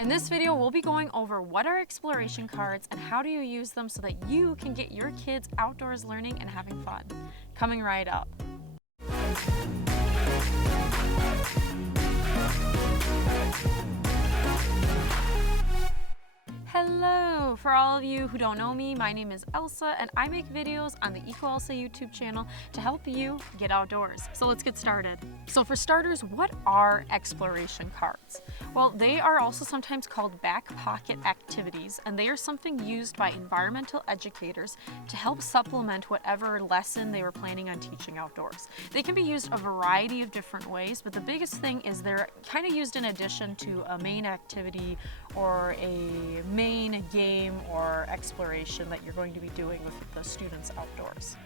In this video, we'll be going over what are exploration cards and how do you use them so that you can get your kids outdoors learning and having fun. Coming right up. Hello! For all of you who don't know me, my name is Elsa and I make videos on the EcoElsa YouTube channel to help you get outdoors. So let's get started. So for starters, what are exploration cards? Well, they are also sometimes called back pocket activities, and they are something used by environmental educators to help supplement whatever lesson they were planning on teaching outdoors. They can be used a variety of different ways, but the biggest thing is they're kind of used in addition to a main activity or a main game or exploration that you're going to be doing with the students outdoors.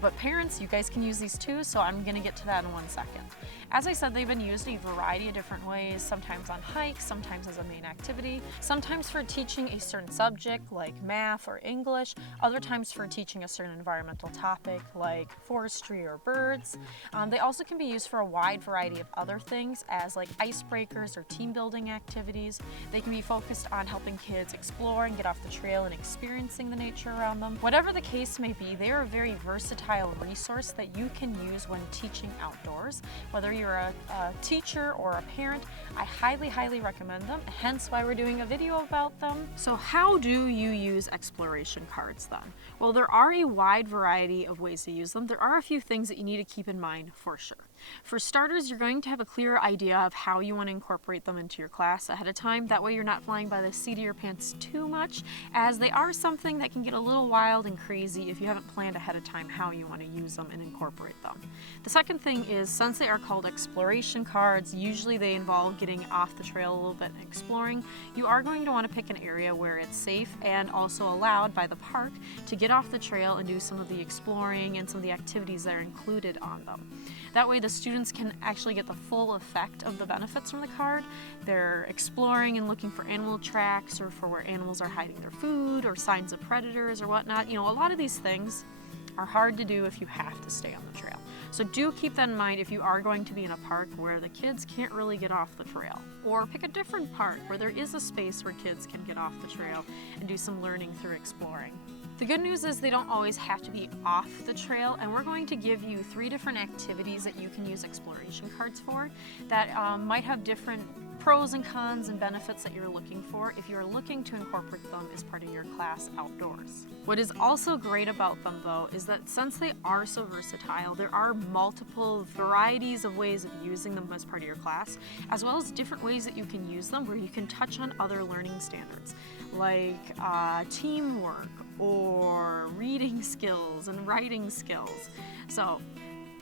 But parents, you guys can use these too, so I'm going to get to that in 1 second. As I said, they've been used a variety of different ways, sometimes on hikes, sometimes as a main activity, sometimes for teaching a certain subject like math or English, other times for teaching a certain environmental topic like forestry or birds. They also can be used for a wide variety of other things as like icebreakers or team building activities. They can be focused on helping kids explore and get off the trail and experiencing the nature around them. Whatever the case may be, they are a very versatile resource that you can use when teaching outdoors. Whether you're a teacher or a parent, I highly recommend them, hence why we're doing a video about them. So how do you use exploration cards then? Well, there are a wide variety of ways to use them. There are a few things that you need to keep in mind for sure. For starters, you're going to have a clear idea of how you want to incorporate them into your class ahead of time. That way you're not flying by the seat of your pants too much, as they are something that can get a little wild and crazy if you haven't planned ahead of time how you want to use them and incorporate them. The second thing is, since they are called exploration cards, usually they involve getting off the trail a little bit and exploring. You are going to want to pick an area where it's safe and also allowed by the park to get off the trail and do some of the exploring and some of the activities that are included on them. That way the students can actually get the full effect of the benefits from the card. They're exploring and looking for animal tracks or for where animals are hiding their food or signs of predators or whatnot. You know, a lot of these things are hard to do if you have to stay on the trail. So do keep that in mind if you are going to be in a park where the kids can't really get off the trail. Or pick a different park where there is a space where kids can get off the trail and do some learning through exploring. The good news is they don't always have to be off the trail, and we're going to give you 3 different activities that you can use exploration cards for that might have different pros and cons and benefits that you're looking for if you're looking to incorporate them as part of your class outdoors. What is also great about them though is that since they are so versatile, there are multiple varieties of ways of using them as part of your class, as well as different ways that you can use them where you can touch on other learning standards like teamwork or reading skills and writing skills. So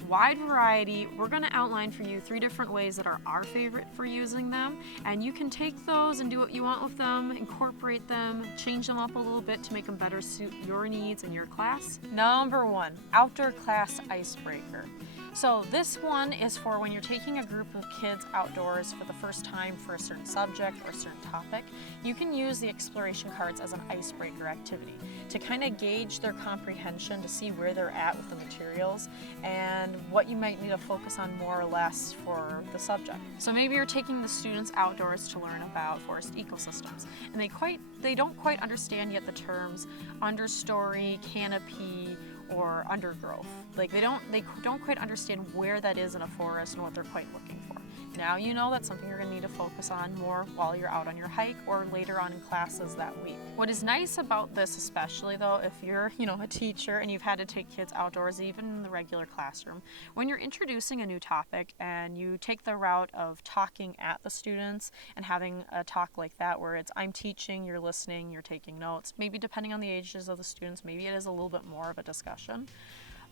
wide variety. We're going to outline for you 3 different ways that are our favorite for using them, and you can take those and do what you want with them, incorporate them, change them up a little bit to make them better suit your needs and your class. Number 1, outdoor class icebreaker. So this one is for when you're taking a group of kids outdoors for the first time for a certain subject or a certain topic. You can use the exploration cards as an icebreaker activity to kind of gauge their comprehension, to see where they're at with the materials and what you might need to focus on more or less for the subject. So maybe you're taking the students outdoors to learn about forest ecosystems, and they don't quite understand yet the terms understory, canopy, or undergrowth. Like they don't quite understand where that is in a forest and what they're quite looking for. Now you know that's something you're going to need to focus on more while you're out on your hike or later on in classes that week. What is nice about this, especially though, if you're a teacher and you've had to take kids outdoors, even in the regular classroom, when you're introducing a new topic and you take the route of talking at the students and having a talk like that where it's I'm teaching, you're listening, you're taking notes, maybe depending on the ages of the students, maybe it is a little bit more of a discussion,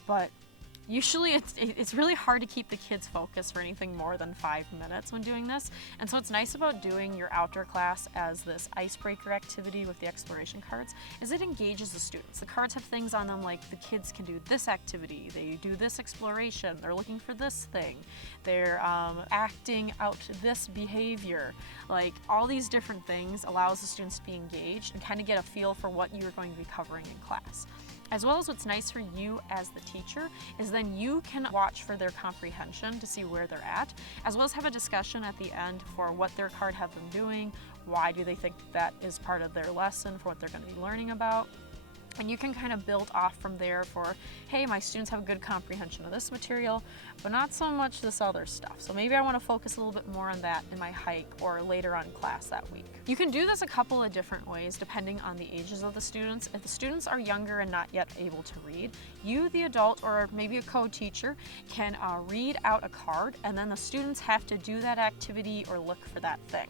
but usually it's really hard to keep the kids focused for anything more than 5 minutes when doing this. And so what's nice about doing your outdoor class as this icebreaker activity with the exploration cards is it engages the students. The cards have things on them like the kids can do this activity, they do this exploration, they're looking for this thing, they're acting out this behavior. Like all these different things allows the students to be engaged and kind of get a feel for what you're going to be covering in class. As well as what's nice for you as the teacher is then you can watch for their comprehension to see where they're at, as well as have a discussion at the end for what their card have them doing, Why do they think that is part of their lesson for what they're going to be learning about? And you can kind of build off from there for, hey, my students have a good comprehension of this material, but not so much this other stuff. So maybe I want to focus a little bit more on that in my hike or later on in class that week. You can do this a couple of different ways depending on the ages of the students. If the students are younger and not yet able to read, you, the adult, or maybe a co-teacher, can read out a card, and then the students have to do that activity or look for that thing.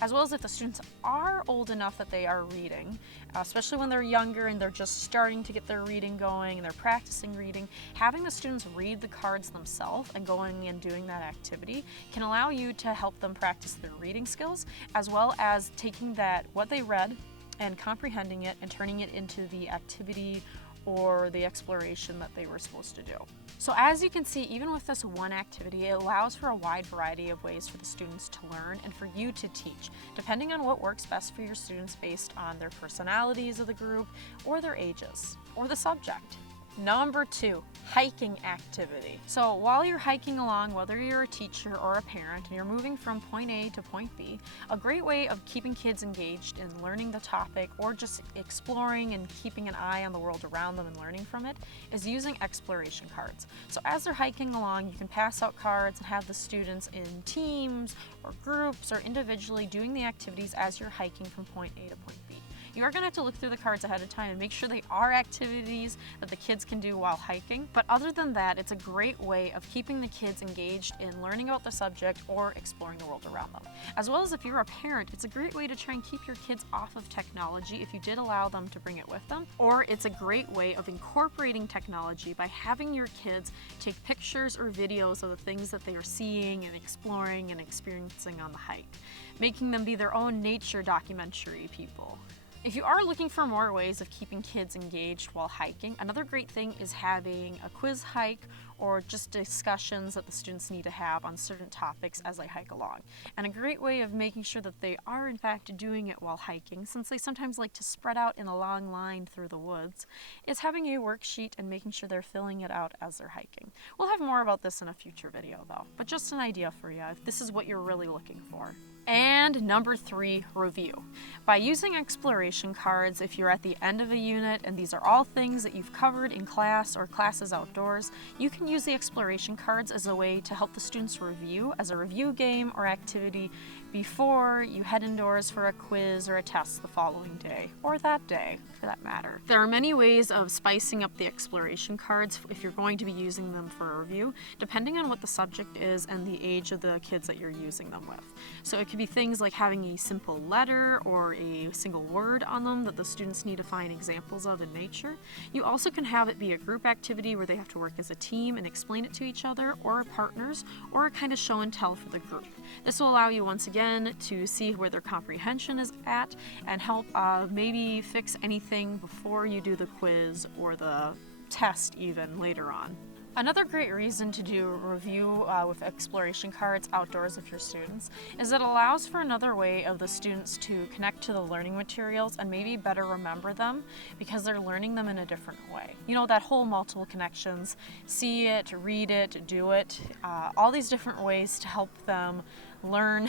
As well as if the students are old enough that they are reading, especially when they're younger and they're just starting to get their reading going and they're practicing reading, having the students read the cards themselves and going and doing that activity can allow you to help them practice their reading skills, as well as taking that, what they read, and comprehending it and turning it into the activity or the exploration that they were supposed to do. So as you can see, even with this one activity, it allows for a wide variety of ways for the students to learn and for you to teach, depending on what works best for your students based on their personalities of the group or their ages or the subject. Number 2, hiking activity. So while you're hiking along, whether you're a teacher or a parent and you're moving from point A to point B, a great way of keeping kids engaged in learning the topic or just exploring and keeping an eye on the world around them and learning from it is using exploration cards. So as they're hiking along, you can pass out cards and have the students in teams or groups or individually doing the activities as you're hiking from point A to point B. You are going to have to look through the cards ahead of time and make sure they are activities that the kids can do while hiking. But other than that, it's a great way of keeping the kids engaged in learning about the subject or exploring the world around them. As well as if you're a parent, it's a great way to try and keep your kids off of technology if you did allow them to bring it with them. Or it's a great way of incorporating technology by having your kids take pictures or videos of the things that they are seeing and exploring and experiencing on the hike, making them be their own nature documentary people. If you are looking for more ways of keeping kids engaged while hiking, another great thing is having a quiz hike or just discussions that the students need to have on certain topics as they hike along. And a great way of making sure that they are in fact doing it while hiking, since they sometimes like to spread out in a long line through the woods, is having a worksheet and making sure they're filling it out as they're hiking. We'll have more about this in a future video though, but just an idea for you if this is what you're really looking for. And number 3, review. By using exploration cards, if you're at the end of a unit and these are all things that you've covered in class or classes outdoors, you can use the exploration cards as a way to help the students review as a review game or activity before you head indoors for a quiz or a test the following day, or that day for that matter. There are many ways of spicing up the exploration cards if you're going to be using them for a review, depending on what the subject is and the age of the kids that you're using them with. So it could be things like having a simple letter or a single word on them that the students need to find examples of in nature. You also can have it be a group activity where they have to work as a team and explain it to each other or partners, or a kind of show and tell for the group. This will allow you once again to see where their comprehension is at and help maybe fix anything before you do the quiz or the test even later on. Another great reason to do a review with exploration cards outdoors with your students is it allows for another way of the students to connect to the learning materials and maybe better remember them because they're learning them in a different way. You know, that whole multiple connections, see it, read it, do it, all these different ways to help them learn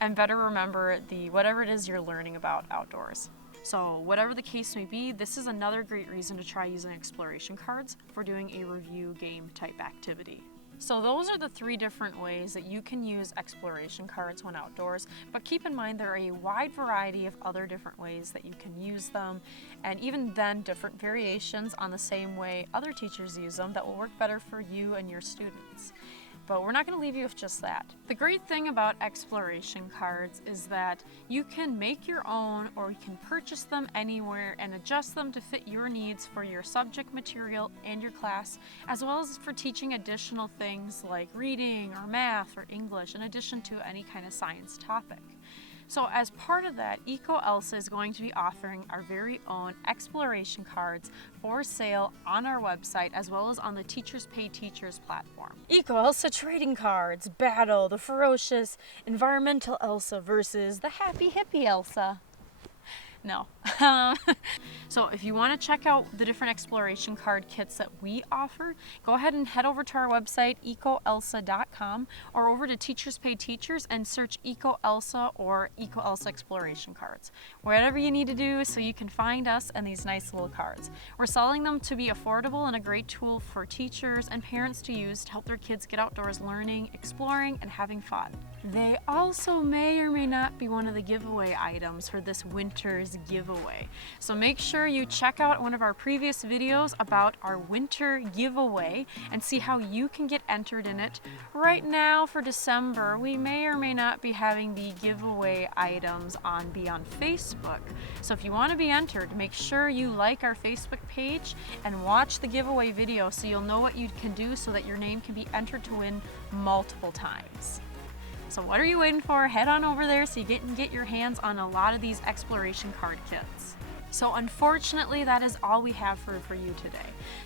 and better remember whatever it is you're learning about outdoors. So whatever the case may be, this is another great reason to try using exploration cards for doing a review game type activity. So those are the 3 different ways that you can use exploration cards when outdoors, but keep in mind there are a wide variety of other different ways that you can use them, and even then different variations on the same way other teachers use them that will work better for you and your students. But we're not going to leave you with just that. The great thing about exploration cards is that you can make your own or you can purchase them anywhere and adjust them to fit your needs for your subject material and your class, as well as for teaching additional things like reading or math or English in addition to any kind of science topic. So as part of that, EcoElsa is going to be offering our very own exploration cards for sale on our website as well as on the Teachers Pay Teachers platform. EcoElsa trading cards battle the ferocious environmental Elsa versus the happy hippie Elsa. No. So if you want to check out the different exploration card kits that we offer, go ahead and head over to our website, EcoElsa.com, or over to Teachers Pay Teachers and search EcoElsa or EcoElsa exploration cards. Whatever you need to do so you can find us and these nice little cards. We're selling them to be affordable and a great tool for teachers and parents to use to help their kids get outdoors learning, exploring, and having fun. They also may or may not be one of the giveaway items for this winter's giveaway. So make sure you check out one of our previous videos about our winter giveaway and see how you can get entered in it. Right now for December, we may or may not be having the giveaway items on Facebook. So if you want to be entered, make sure you like our Facebook page and watch the giveaway video so you'll know what you can do so that your name can be entered to win multiple times. So what are you waiting for? Head on over there so you can get your hands on a lot of these exploration card kits. So unfortunately, that is all we have for you today.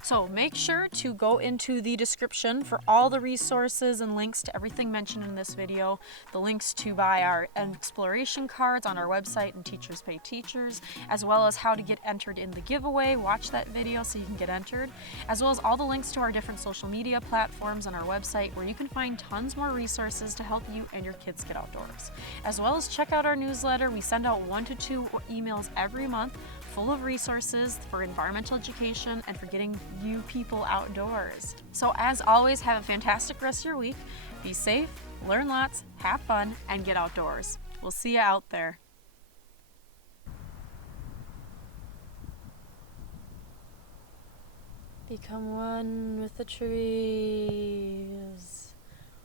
So make sure to go into the description for all the resources and links to everything mentioned in this video, the links to buy our exploration cards on our website and Teachers Pay Teachers, as well as how to get entered in the giveaway. Watch that video so you can get entered, as well as all the links to our different social media platforms on our website where you can find tons more resources to help you and your kids get outdoors. As well as check out our newsletter. We send out 1 to 2 emails every month full of resources for environmental education and for getting you people outdoors. So as always, have a fantastic rest of your week. Be safe, learn lots, have fun, and get outdoors. We'll see you out there. Become one with the trees.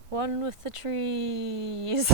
One with the trees.